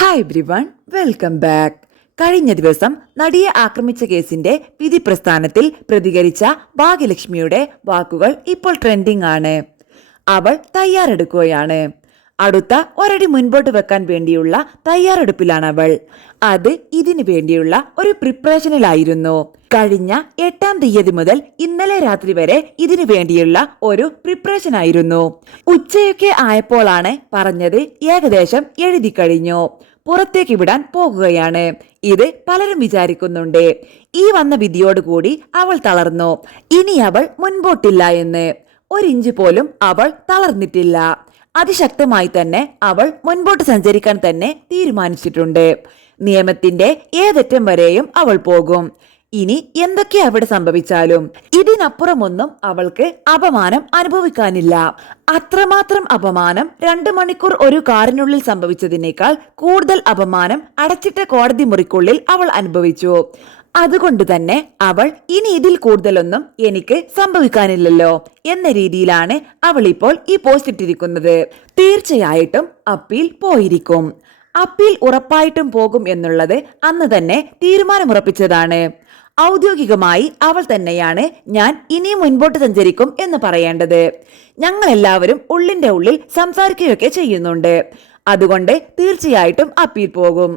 Hi everyone, welcome back. കഴിഞ്ഞ ദിവസം നടിയെ ആക്രമിച്ച കേസിന്റെ വിധി പ്രസ്ഥാനത്തിൽ പ്രതികരിച്ച ഭാഗ്യലക്ഷ്മിയുടെ വാക്കുകൾ ഇപ്പോൾ ട്രെൻഡിംഗ് ആണ്. അവൾ തയ്യാറെടുക്കുകയാണ്. അടുത്ത ഒരടി മുൻപോട്ട് വെക്കാൻ വേണ്ടിയുള്ള തയ്യാറെടുപ്പിലാണ് അവൾ. അത് ഇതിനു വേണ്ടിയുള്ള ഒരു പ്രിപ്പറേഷനിലായിരുന്നു. കഴിഞ്ഞ 8-ാം തീയതി മുതൽ ഇന്നലെ രാത്രി വരെ ഇതിനു വേണ്ടിയുള്ള ഒരു പ്രിപ്പറേഷൻ ആയിരുന്നു. ഉച്ചയൊക്കെ ആയപ്പോഴാണ് പറഞ്ഞത് ഏകദേശം എഴുതി കഴിഞ്ഞു, പുറത്തേക്ക് വിടാൻ പോകുകയാണ്. ഇത് പലരും വിചാരിക്കുന്നുണ്ട് ഈ വന്ന വിധിയോടുകൂടി അവൾ തളർന്നു, ഇനി അവൾ മുൻപോട്ടില്ല എന്ന്. ഒരിഞ്ച് പോലും അവൾ തളർന്നിട്ടില്ല. അതിശക്തമായി തന്നെ അവൾ മുൻപോട്ട് സഞ്ചരിക്കാൻ തന്നെ തീരുമാനിച്ചിട്ടുണ്ട്. നിയമത്തിന്റെ ഏതറ്റം വരെയും അവൾ പോകും. ഇനി എന്തൊക്കെ അവിടെ സംഭവിച്ചാലും ഇതിനപ്പുറമൊന്നും അവൾക്ക് അപമാനം അനുഭവിക്കാനില്ല. അത്രമാത്രം അപമാനം 2 മണിക്കൂർ ഒരു കാറിനുള്ളിൽ സംഭവിച്ചതിനേക്കാൾ കൂടുതൽ അപമാനം അടച്ചിട്ട കോടതി മുറിക്കുള്ളിൽ അവൾ അനുഭവിച്ചു. അതുകൊണ്ട് തന്നെ അവൾ ഇനി ഇതിൽ കൂടുതലൊന്നും എനിക്ക് സംഭവിക്കാനില്ലല്ലോ എന്ന രീതിയിലാണ് അവൾ ഇപ്പോൾ ഈ പോസ്റ്റ് ഇട്ടിരിക്കുന്നത്. തീർച്ചയായിട്ടും അപ്പീൽ പോയിരിക്കും. അപ്പീൽ ഉറപ്പായിട്ടും പോകും എന്നുള്ളത് അന്ന് തന്നെ തീരുമാനമുറപ്പിച്ചതാണ്. ഔദ്യോഗികമായി അവൾ തന്നെയാണ് ഞാൻ ഇനിയും മുൻപോട്ട് സഞ്ചരിക്കും എന്ന് പറയേണ്ടത്. ഞങ്ങൾ എല്ലാവരും ഉള്ളിന്റെ ഉള്ളിൽ സംസാരിക്കുകയൊക്കെ ചെയ്യുന്നുണ്ട്. അതുകൊണ്ട് തീർച്ചയായിട്ടും അപ്പീൽ പോകും.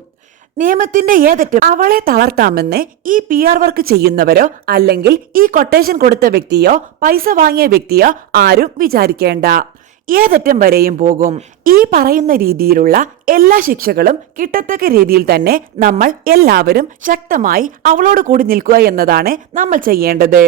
നിയമത്തിന്റെ ഏതറ്റം അവളെ തളർത്താമെന്ന് ഈ PR വർക്ക് ചെയ്യുന്നവരോ അല്ലെങ്കിൽ ഈ കൊട്ടേഷൻ കൊടുത്ത വ്യക്തിയോ പൈസ വാങ്ങിയ വ്യക്തിയോ ആരും വിചാരിക്കേണ്ട. ഏതറ്റം വരെയും പോകും. ഈ പറയുന്ന രീതിയിലുള്ള എല്ലാ ശിക്ഷകളും കിട്ടത്തക്ക രീതിയിൽ തന്നെ നമ്മൾ എല്ലാവരും ശക്തമായി അവളോട് കൂടി നിൽക്കുക എന്നതാണ് നമ്മൾ ചെയ്യേണ്ടത്.